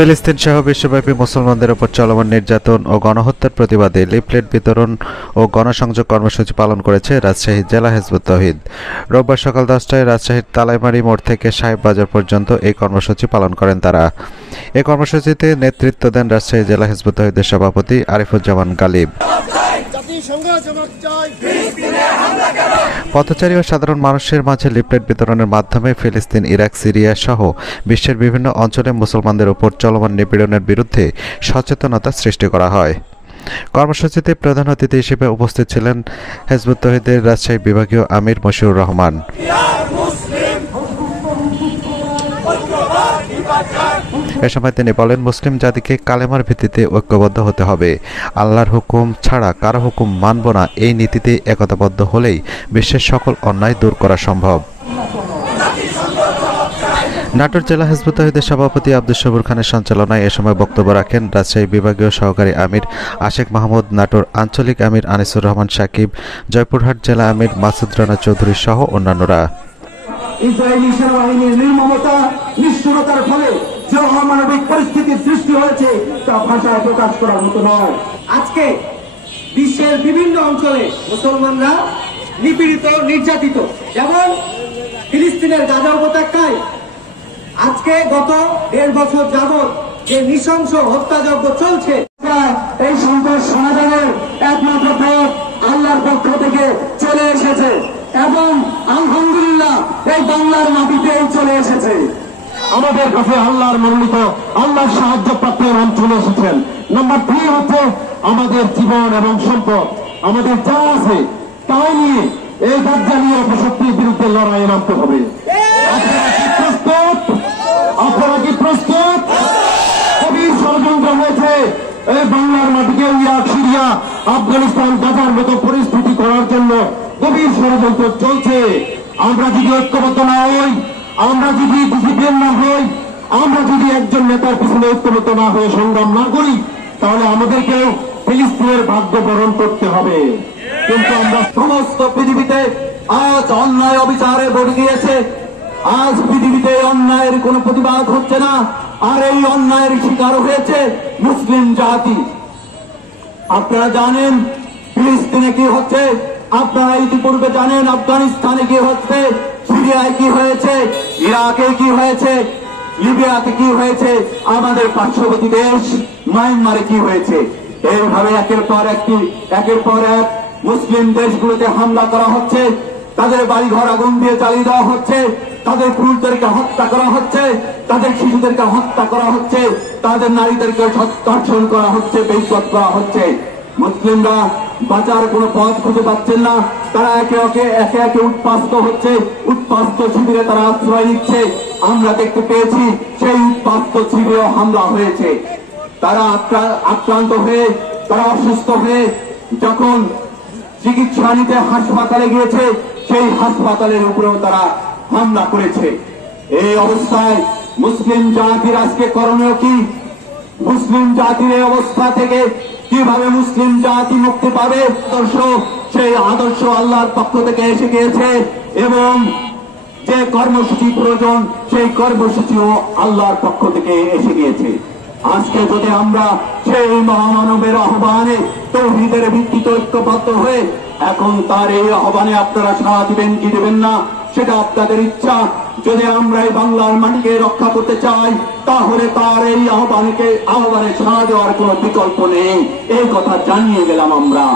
ফিলিস্তিন সহ বিশ্বব্যাপী মুসলমানদের ওপর চলমান নির্যাতন ও গণহত্যার প্রতিবাদে লিফলেট বিতরণ ও গণসংযোগ কর্মসূচি পালন করেছে রাজশাহী জেলা হিজবুত তৌহিদ। রোববার সকাল 10টায় রাজশাহীর তালাইমারী মোড় থেকে সাহেব বাজার পর্যন্ত এই কর্মসূচি পালন করেন তারা। এই কর্মসূচিতে নেতৃত্ব দেন রাজশাহী জেলা হিজবুত তৌহিদের সভাপতি আরিফুজ্জামান গালিব। পথচারী ও সাধারণ মানুষের মাঝে লিফলেট বিতরণের মাধ্যমে ফিলিস্তিন, ইরাক, সিরিয়া সহ বিশ্বের বিভিন্ন অঞ্চলে মুসলমানদের উপর চলমান নিপীড়নের বিরুদ্ধে সচেতনতা সৃষ্টি করা হয়। কর্মসূচিতে প্রধান অতিথি হিসেবে উপস্থিত ছিলেন হিজবুত তৌহিদের রাজশাহী বিভাগীয় আমির মশিউর রহমান। এ সময় তিনি বলেন, মুসলিম জাতিকে কালেমার ভিত্তিতে ঐক্যবদ্ধ হতে হবে। আল্লাহর হুকুম ছাড়া কারো হুকুম মানব না, এই নীতিতে একতাবদ্ধ হলেই বিশ্বের সকল অন্যায় দূর করা সম্ভব। নাটোর জেলা হিজবুত তৌহিদের সভাপতি আব্দুস সবুর খানের সঞ্চালনায় এ সময় বক্তব্য রাখেন রাজশাহী বিভাগীয় সহকারী আমির আশেক মাহমুদ, নাটোর আঞ্চলিক আমির আনিসুর রহমান সাকিব, জয়পুরহাট জেলা আমির মাসুদ রানা চৌধুরী সহ অন্যান্যরা। ইসরায়েলি সেনাবাহিনীর নির্মমতা, নিষ্ঠুরতার ফলে যে অমানবিক পরিস্থিতির সৃষ্টি হয়েছে তা ভাষায় প্রকাশ করার মতো নয়। আজকে বিশ্বের বিভিন্ন অঞ্চলে মুসলমানরা নিপীড়িত, নির্যাতিত, যেমন ফিলিস্তিনের গাজা উপত্যকায় আজকে গত 1.5 বছর যাবৎ যে নৃশংস হত্যাযজ্ঞ চলছে। এই সংকট সমাধানের একমাত্র পথ আল্লাহর পক্ষ থেকে চলে এসেছে এবং আলহামদুলিল্লাহ এই বাংলার মাটিতেই চলে এসেছে। আমাদের কাছে আল্লাহর মনোনীত, আল্লাহর সাহায্য প্রাপ্ত চলে এসেছেন। নাম্বার 3 হচ্ছে আমাদের জীবন এবং সম্পদ, আমাদের যা আছে তাই নিয়ে এই দাজ্জালীয় অপশক্তির বিরুদ্ধে লড়াইয়ে নামতে হবে। আপনারা কি প্রস্তুত? গভীর ষড়যন্ত্র হয়েছে এই বাংলার মাটিকে ইরাক, সিরিয়া, আফগানিস্তান, গাজার মতো পরিস্থিতি করার জন্য গভীর ষড়যন্ত্র চলছে। আমরা যদি ঐক্যবদ্ধ না হই, আমরা যদি ডিসিপ্লিন না হই, আমরা যদি একজন নেতার পিছনে ঐক্যবদ্ধ না হয়ে সংগ্রাম না করি, তাহলে আমাদেরকেও ফিলিস্তিনের ভাগ্য বরণ করতে হবে। কিন্তু আমরা সমস্ত পৃথিবীতে আজ অন্যায় অবিচারে ভরে গিয়েছে। আজ পৃথিবীতে অন্যায়ের কোনো প্রতিবাদ হচ্ছে না, আর এই অন্যায়ের শিকার হয়েছে মুসলিম জাতি। আপনারা জানেন ফিলিস্তিনে কি হচ্ছে, আপনারা ইতিপূর্বে জানেন আফগানিস্তানে কি হচ্ছে, সিরিয়ায় কি হয়েছে, ইরাকে কি হয়েছে, লিবিয়াতে কি হয়েছে, আমাদের পার্শ্ববর্তী দেশ মায়ানমারে কি হয়েছে। এইভাবে একের পর এক মুসলিম দেশগুলোতে হামলা করা হচ্ছে, তাদের বাড়িঘর আগুন দিয়ে জ্বালিয়ে দেওয়া হচ্ছে, তাদের পুরুষদেরকে হত্যা করা হচ্ছে, তাদের শিশুদেরকে হত্যা করা হচ্ছে, তাদের নারীদেরকে ধর্ষণ করা হচ্ছে, বেইজ্জত করা হচ্ছে। মুসলিমরা বাঁচার কোনো পথ খুঁজে পাচ্ছেন না, তারা একে একে উৎপাস্ত হচ্ছে, উৎপাস্ত শিবিরে তারা আশ্রয় নিচ্ছে। আমরা দেখতে পেয়েছি সেই উৎপাস্ত শিবিরেও হামলা হয়েছে। তারা আক্রান্ত হয়ে, তারা অসুস্থ হয়ে যখন চিকিৎসা নিতে হাসপাতালে গিয়েছে, সেই হাসপাতালের উপরেও তারা হামলা করেছে। এই অবস্থায় মুসলিম জাতির আজকে করণীয় কি? মুসলিম জাতির এই অবস্থা থেকে কিভাবে মুসলিম জাতি মুক্তি পাবে? সেই আদর্শ আল্লাহর পক্ষ থেকে এসে গিয়েছে এবং যে কর্মসূচি প্রয়োজন সেই কর্মসূচিও আল্লাহর পক্ষ থেকে এসে গিয়েছে। আজকে যদি আমরা সেই মহামানবের আহ্বানে তৌহিদের ভিত্তিতে ঐক্যবদ্ধ হয়ে এখন তার এই আহ্বানে আপনারা সাড়া দিবেন কি দেবেন না সেটা আপনাদের ইচ্ছা। যদি আমরা এই বাংলার মাটিকে রক্ষা করতে চাই তাহলে তার এই আহ্বানে সাড়া দেওয়ার কোনো বিকল্প নেই, এই কথা জানিয়ে গেলাম আমরা।